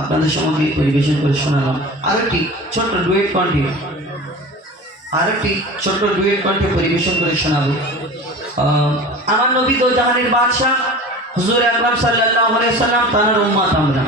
আপনাদের সামনে পরিবেশন করে শোনালাম। আরেকটি ছোট্ট ডুয়েট কণ্ঠে, আরেকটি ছোট্ট ডুয়েট কণ্ঠে পরিবেশন করে শোনাবো। আমার নবী জাহানের বাদশাহ, হুজুর আকরাম সাল্লাম আমরা।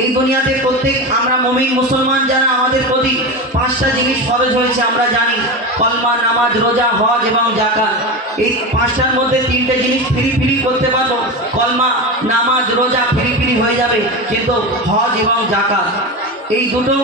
এই দুনিয়াতে প্রত্যেক আমরা মুমিন, মুসলমান, যারা আমাদের প্রতি পাঁচটা জিনিস ফরজ হয়েছে আমরা জানি। কলমা, নামাজ, রোজা, হজ এবং জাকাত এই পাঁচটার মধ্যে তিনটে জিনিস করতে কলমা, নামাজ, রোজা হয়ে যাবে। কিন্তু হজ এবং জাকাত এই দুটো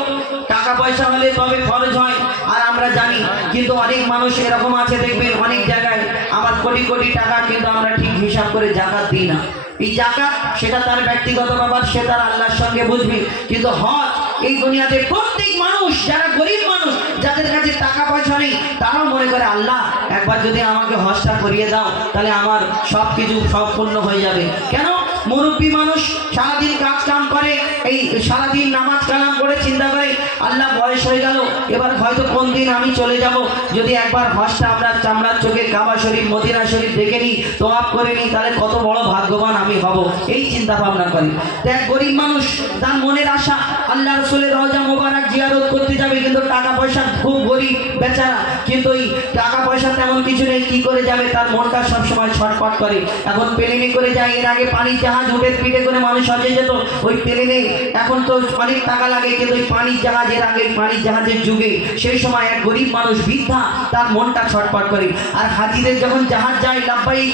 টাকা পয়সা হলে তবে খরচ হয়। আর আমরা জানি, কিন্তু অনেক মানুষ এরকম আছে, দেখবেন অনেক জায়গায় আবার কোটি কোটি টাকা কিন্তু আমরা ঠিক হিসাব করে জাকাত দিই না। এই জাকাত সেটা তার ব্যক্তিগত ব্যাপার, সে তার আল্লাহর সঙ্গে বুঝবে। কিন্তু হজ, এই দুনিয়াতে প্রত্যেক মানুষ, যারা গরিব মানুষ যাদের কাছে টাকা পয়সা নেই, তারাও মনে করে, আল্লাহ, একবার যদি আমাকে হজটা করিয়ে দাও, তাহলে আমার সব কিছু সম্পূর্ণ হয়ে যাবে। কেন? মুরব্বী মানুষ সারাদিন কাজ কাম করে, এই সারাদিন নামাজ কালাম করে চিন্তা করে, আল্লাহ বয়স হয়ে গেল এবার হয়তো কোন দিন আমি চলে যাব। যদি একবার হজটা আমরা চামড়ার চোখে কাবা শরীফ, মদিনা শরীফ দেখে নিই তোয়াপ করে নিই, তাহলে কত বড় ভাগ্যবান আমি হব। এই চিন্তা ভাবনা করি। এক গরিব মানুষ, তার মনের আশা, আল্লাহ রসুলের রজা মোবারক জিয়ারত করতে যাবে, কিন্তু টাকা পয়সা খুব গরিব বেচারা। কিন্তু ওই টাকা পয়সা তেমন কিছু নেই, কি করে যাবে? তার মনটা সবসময় ছটফট করে। এখন প্লেনে করে যায়, এর আগে পানির জাহাজ উঠে পিঠে করে মানুষ হজে যেত, ওই প্লেনে। এখন তো অনেক টাকা লাগে, কিন্তু ওই পানির জাহাজের আগে পানির জাহাজের যুগে সেই সময় এক গরিব মানুষ বৃদ্ধা তার মনটা ছটপট করে। আর হাজিদের যখন জাহাজ যায় লাভবাহিক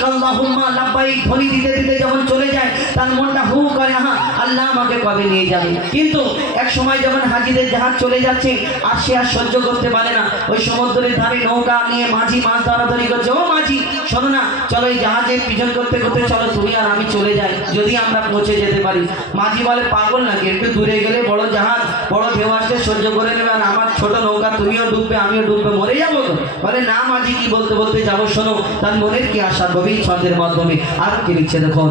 লাব্বাইক ধ্বনি দিতে দিতে যখন চলে যায়, তার মনটা হু করে হ্যাঁ আল্লাহ আমাকে কবে নিয়ে যাবে? কিন্তু এক সময় যখন হাজিদের জাহাজ চলে যাচ্ছে, আর সে আর সহ্য করতে পারে না। ওই সমুদ্রের ধারে নৌকা নিয়ে মাঝি মাছ ধরাধরি করছে। ও মাঝি, শোনো না, চলো এই জাহাজের পিছন করতে করতে চলো, তুমি আর আমি চলে যাই, যদি আমরা পৌঁছে যেতে পারি। মাঝি বলে, পাগল নাকি? একটু দূরে গেলে বড় জাহাজ, বড় ঢেউ আসলে সহ্য করে নেবে, আর আমার ছোট নৌকা তুমিও ডুববে, আমিও ডুববে, মরে যাব তো? বলে, না মাঝি, কি বলতে বলতে যাব, শোনো, তার মনের কি আশা, গভীর ছন্দের মাধ্যমে আর কি লিখছে দেখুন?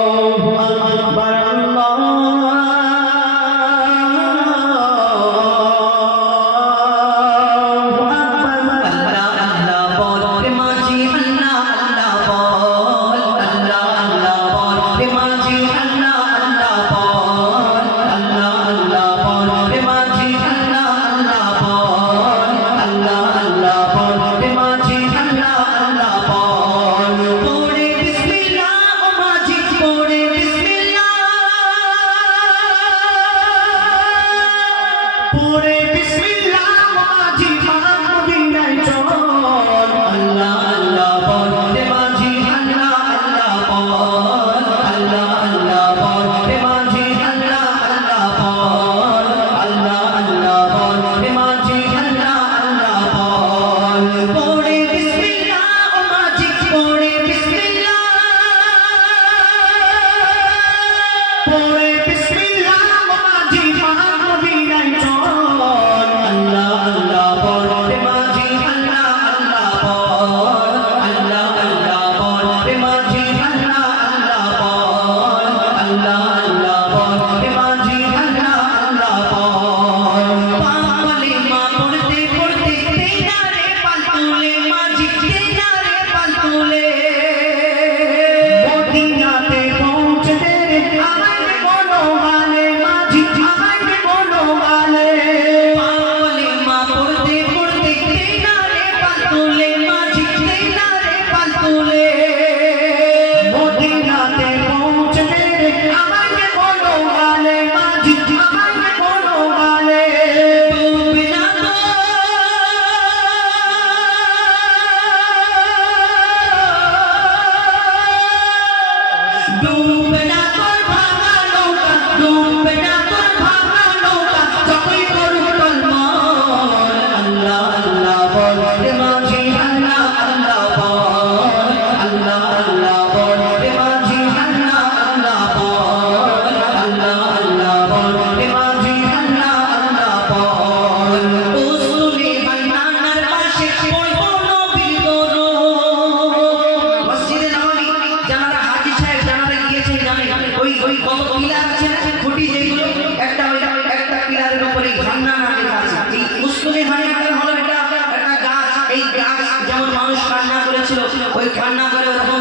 মাঝি করেছিল। ওই কান্না করে ওরকম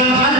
বল